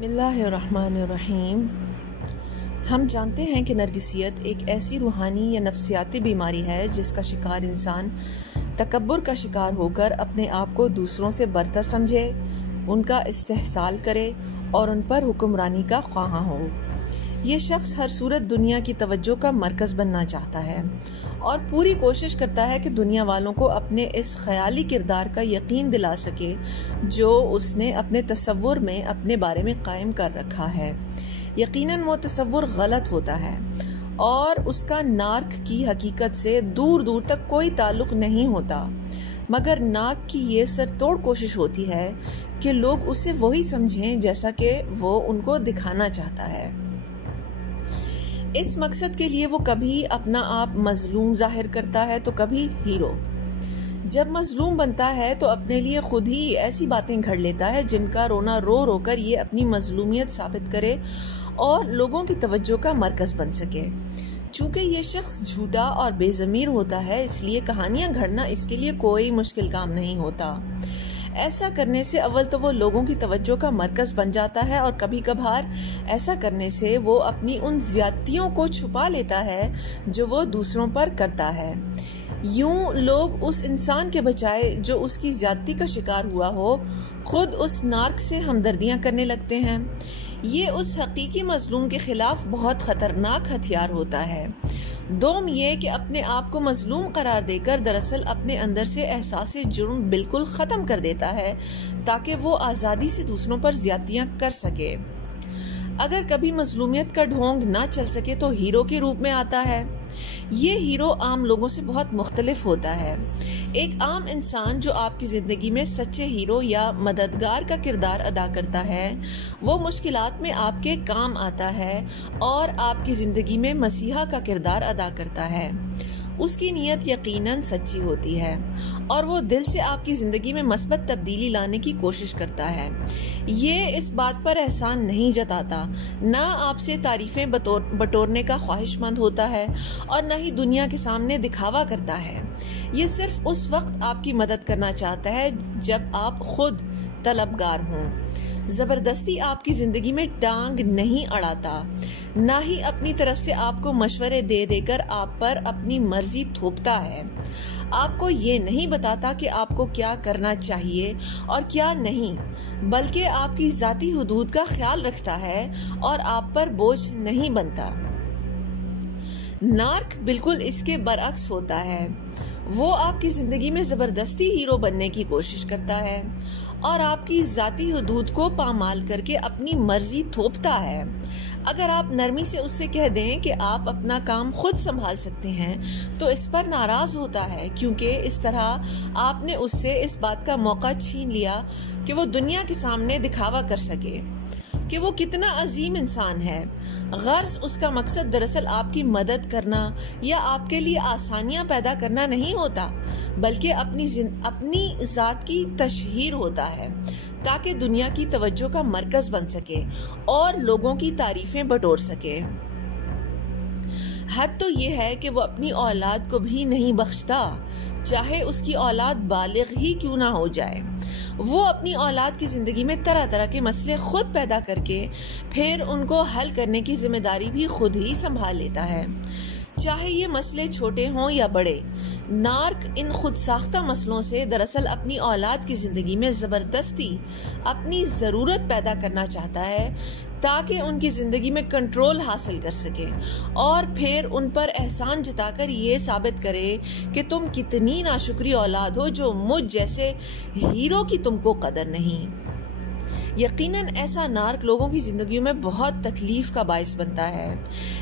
بسم اللہ الرحمن الرحیم۔ ہم جانتے ہیں کہ نرگسیت ایک ایسی روحانی یا نفسیاتی بیماری ہے جس کا شکار انسان تکبر کا شکار ہو کر اپنے آپ کو دوسروں سے برتر سمجھے، ان کا استحصال کرے اور ان پر حکمرانی کا خواہاں ہو۔ یہ شخص ہر صورت دنیا کی توجہ کا مرکز بننا چاہتا ہے اور پوری کوشش کرتا ہے کہ دنیا والوں کو اپنے اس خیالی کردار کا یقین دلا سکے جو اس نے اپنے تصور میں اپنے بارے میں قائم کر رکھا ہے۔ یقیناً وہ تصور غلط ہوتا ہے اور اس کا نارک کی حقیقت سے دور دور تک کوئی تعلق نہیں ہوتا، مگر نارک کی یہ سر توڑ کوشش ہوتی ہے کہ لوگ اسے وہی سمجھیں جیسا کہ وہ ان کو دکھانا چاہتا ہے۔ اس مقصد کے لیے وہ کبھی اپنا آپ مظلوم ظاہر کرتا ہے تو کبھی ہیرو۔ جب مظلوم بنتا ہے تو اپنے لیے خود ہی ایسی باتیں گھڑ لیتا ہے جن کا رونا رو رو کر یہ اپنی مظلومیت ثابت کرے اور لوگوں کی توجہ کا مرکز بن سکے۔ چونکہ یہ شخص جھوٹا اور بے ضمیر ہوتا ہے، اس لیے کہانیاں گھڑنا اس کے لیے کوئی مشکل کام نہیں ہوتا۔ ایسا کرنے سے اول تو وہ لوگوں کی توجہ کا مرکز بن جاتا ہے اور کبھی کبھار ایسا کرنے سے وہ اپنی ان زیادتیوں کو چھپا لیتا ہے جو وہ دوسروں پر کرتا ہے۔ یوں لوگ اس انسان کے بجائے جو اس کی زیادتی کا شکار ہوا ہو، خود اس نارک سے ہمدردیاں کرنے لگتے ہیں۔ یہ اس حقیقی مظلوم کے خلاف بہت خطرناک ہتھیار ہوتا ہے۔ دوم یہ کہ اپنے آپ کو مظلوم قرار دے کر دراصل اپنے اندر سے احساس جرم بالکل ختم کر دیتا ہے تاکہ وہ آزادی سے دوسروں پر زیادتیاں کر سکے۔ اگر کبھی مظلومیت کا ڈھونگ نہ چل سکے تو ہیرو کے روپ میں آتا ہے۔ یہ ہیرو عام لوگوں سے بہت مختلف ہوتا ہے۔ ایک عام انسان جو آپ کی زندگی میں سچے ہیرو یا مددگار کا کردار ادا کرتا ہے، وہ مشکلات میں آپ کے کام آتا ہے اور آپ کی زندگی میں مسیحا کا کردار ادا کرتا ہے۔ اس کی نیت یقیناً سچی ہوتی ہے اور وہ دل سے آپ کی زندگی میں مثبت تبدیلی لانے کی کوشش کرتا ہے۔ یہ اس بات پر احسان نہیں جتاتا، نہ آپ سے تعریفیں بٹورنے کا خواہش مند ہوتا ہے اور نہ ہی دنیا کے سامنے دکھاوا کرتا ہے۔ یہ صرف اس وقت آپ کی مدد کرنا چاہتا ہے جب آپ خود طلبگار ہوں۔ زبردستی آپ کی زندگی میں ٹانگ نہیں اڑاتا، نہ ہی اپنی طرف سے آپ کو مشورے دے دے کر آپ پر اپنی مرضی تھوپتا ہے۔ آپ کو یہ نہیں بتاتا کہ آپ کو کیا کرنا چاہیے اور کیا نہیں، بلکہ آپ کی ذاتی حدود کا خیال رکھتا ہے اور آپ پر بوجھ نہیں بنتا۔ نارک بالکل اس کے برعکس ہوتا ہے۔ وہ آپ کی زندگی میں زبردستی ہیرو بننے کی کوشش کرتا ہے اور آپ کی ذاتی حدود کو پامال کر کے اپنی مرضی تھوپتا ہے۔ اگر آپ نرمی سے اس سے کہہ دیں کہ آپ اپنا کام خود سنبھال سکتے ہیں تو اس پر ناراض ہوتا ہے، کیونکہ اس طرح آپ نے اس سے اس بات کا موقع چھین لیا کہ وہ دنیا کے سامنے دکھاوا کر سکے کہ وہ کتنا عظیم انسان ہے۔ غرض اس کا مقصد دراصل آپ کی مدد کرنا یا آپ کے لیے آسانیاں پیدا کرنا نہیں ہوتا، بلکہ اپنی ذات کی تشہیر ہوتا ہے تاکہ دنیا کی توجہ کا مرکز بن سکے اور لوگوں کی تعریفیں بٹور سکے۔ حد تو یہ ہے کہ وہ اپنی اولاد کو بھی نہیں بخشتا، چاہے اس کی اولاد بالغ ہی کیوں نہ ہو جائے۔ وہ اپنی اولاد کی زندگی میں طرح طرح کے مسئلے خود پیدا کر کے پھر ان کو حل کرنے کی ذمہ داری بھی خود ہی سنبھال لیتا ہے، چاہے یہ مسئلے چھوٹے ہوں یا بڑے۔ نارک ان خود ساختہ مسئلوں سے دراصل اپنی اولاد کی زندگی میں زبردستی اپنی ضرورت پیدا کرنا چاہتا ہے تاکہ ان کی زندگی میں کنٹرول حاصل کر سکے اور پھر ان پر احسان جتا کر یہ ثابت کرے کہ تم کتنی ناشکری اولاد ہو جو مجھ جیسے ہیرو کی تم کو قدر نہیں۔ یقیناً ایسا نارک لوگوں کی زندگیوں میں بہت تکلیف کا باعث بنتا ہے۔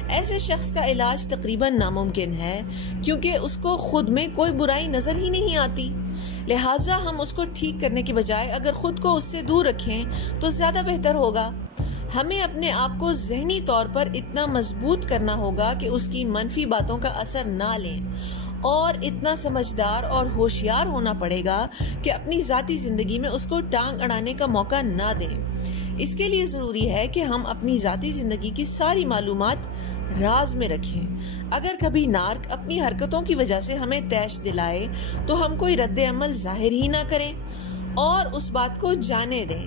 ایسے شخص کا علاج تقریباً ناممکن ہے کیونکہ اس کو خود میں کوئی برائی نظر ہی نہیں آتی، لہٰذا ہم اس کو ٹھیک کرنے کے بجائے اگر خود کو اس سے دور رکھیں تو زیادہ بہتر ہوگا۔ ہمیں اپنے آپ کو ذہنی طور پر اتنا مضبوط کرنا ہوگا کہ اس کی منفی باتوں کا اثر نہ لیں اور اتنا سمجھدار اور ہوشیار ہونا پڑے گا کہ اپنی ذاتی زندگی میں اس کو ٹانگ اڑانے کا موقع نہ دیں۔ اس کے لیے ضروری ہے کہ ہم اپنی ذاتی زندگی کی ساری معلومات راز میں رکھیں۔ اگر کبھی نارک اپنی حرکتوں کی وجہ سے ہمیں طیش دلائے تو ہم کوئی رد عمل ظاہر ہی نہ کریں اور اس بات کو جانے دیں